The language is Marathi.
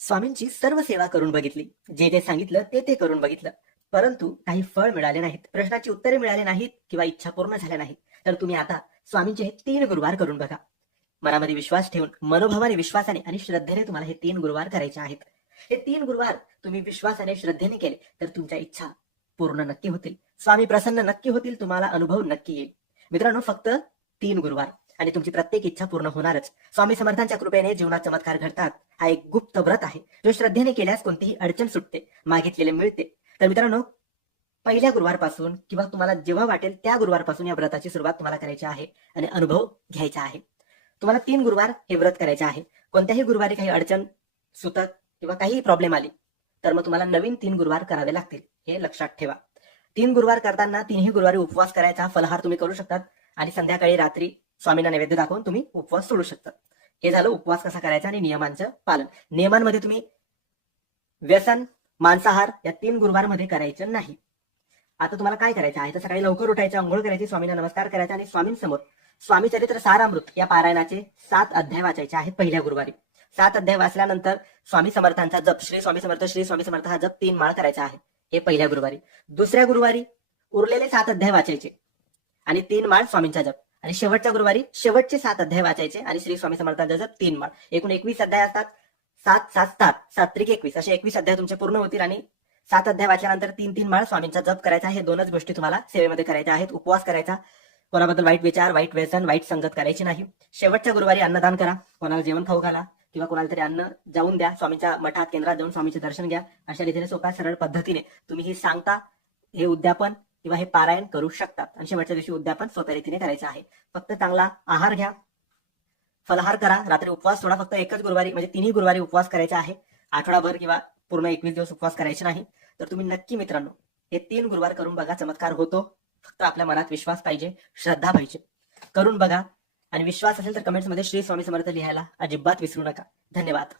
स्वामींची सर्व सेवा करून बघितली, जे जे सांगितलं ते ते करून बघितलं, परंतु काही फळ मिळाले नाहीत, प्रश्नाची उत्तरे मिळाली नाहीत किंवा इच्छा पूर्ण झाल्या नाहीत. तर तुम्ही आता स्वामींचे हे 3 गुरुवार करून बघा. मनामध्ये विश्वास ठेवून, मनोभावाने, विश्वासाने आणि श्रद्धेने तुम्हाला हे 3 गुरुवार करायचे आहेत. हे 3 गुरुवार तुम्ही विश्वासाने, श्रद्धेने केले तर तुमच्या इच्छा पूर्ण नक्की होतील. स्वामी प्रसन्न नक्की होतील, तुम्हाला अनुभव नक्की येईल. मित्रांनो, फक्त 3 गुरुवार आणि तुमची प्रत्येक इच्छा पूर्ण होणारच. स्वामी समर्थांच्या कृपेने जीवनात चमत्कार घडतात. हा एक गुप्त व्रत आहे, जो श्रद्धेने केल्यास कोणतीही अडचण सुटते, मागितलेले मिळते. तर मित्रांनो, पहिल्या गुरुवारपासून किंवा तुम्हाला जेव्हा वाटेल त्या गुरुवारपासून या व्रताची सुरुवात तुम्हाला करायची आहे आणि अनुभव घ्यायचा आहे. तुम्हाला 3 गुरुवार हे व्रत करायचे आहे. कोणत्याही गुरुवारी काही अडचण सुटत किंवा काही प्रॉब्लेम आली तर मग तुम्हाला नवीन 3 गुरुवार करावे लागतील, हे लक्षात ठेवा. 3 गुरुवार करताना 3ही गुरुवारी उपवास करायचा, फलहार तुम्ही करू शकतात आणि संध्याकाळी रात्री स्वामींना नैवेद्य दाखवून तुम्ही उपवास सोडू शकता. हे झालं उपवास कसा करायचा आणि नियमांचं पालन. नियमांमध्ये तुम्ही व्यसन, मांसाहार या 3 गुरुवारमध्ये करायचं नाही. आता तुम्हाला काय करायचं आहे तर सकाळी लवकर उठायचं, अंघोळ करायची, स्वामींना नमस्कार करायचा आणि स्वामींसमोर स्वामी चरित्र सारामृत या पारायणाचे 7 अध्याय वाचायचे आहेत पहिल्या गुरुवारी. 7 अध्याय वाचल्यानंतर स्वामी समर्थांचा जप, श्री स्वामी समर्थ, श्री स्वामी समर्थ हा जप 3 माळ करायचा आहे, हे पहिल्या गुरुवारी. दुसऱ्या गुरुवारी उरलेले 7 अध्याय वाचायचे आणि 3 माळ स्वामींचा जप. आणि शेवटच्या गुरुवारी शेवटचे 7 अध्याय वाचायचे आणि श्री स्वामी समर्थांचा जप 3 माळ. एकूण 21 अध्याय असतात. 7 7 7 7 त्रिक 21 असे 21 अध्याय तुमचे पूर्ण होतील आणि 7 अध्याय वाचल्यानंतर 3 माळ स्वामींचा जप करायचा. हे 2च गोष्टी तुम्हाला सेवेमध्ये करायच्या आहेत. उपवास करायचा, कोणाबद्दल वाईट विचार, वाईट व्यसन, वाईट संगत करायची नाही. शेवटच्या गुरुवारी अन्नदान करा, कोणाला जेवण खाऊ घाला किंवा कोणाला तरी अन्न जाऊन द्या. स्वामींच्या मठात, केंद्रात जाऊन स्वामीचे दर्शन घ्या. अशा रीतीने सोप्या सरळ पद्धतीने तुम्ही हे सांगता हे उद्यापन किंवा हे पारायण करू शकतात. आणि शेवटच्या दिवशी उद्यापन सोप्या रीतीने करायचं आहे. फक्त चांगला आहार घ्या, फलहार करा, रात्री उपवास सोडा. फक्त एकच गुरुवारी म्हणजे 3ही गुरुवारी उपवास करायचा आहे. आठवडाभर किंवा पूर्ण 21 दिवस उपवास करायचे नाही. तर तुम्ही नक्की मित्रांनो हे 3 गुरुवार करून बघा, चमत्कार होतो. फक्त आपल्या मनात विश्वास पाहिजे, श्रद्धा पाहिजे. करून बघा आणि विश्वास असेल तर कमेंट्समध्ये श्री स्वामी समर्थ लिहायला अजिबात विसरू नका. धन्यवाद.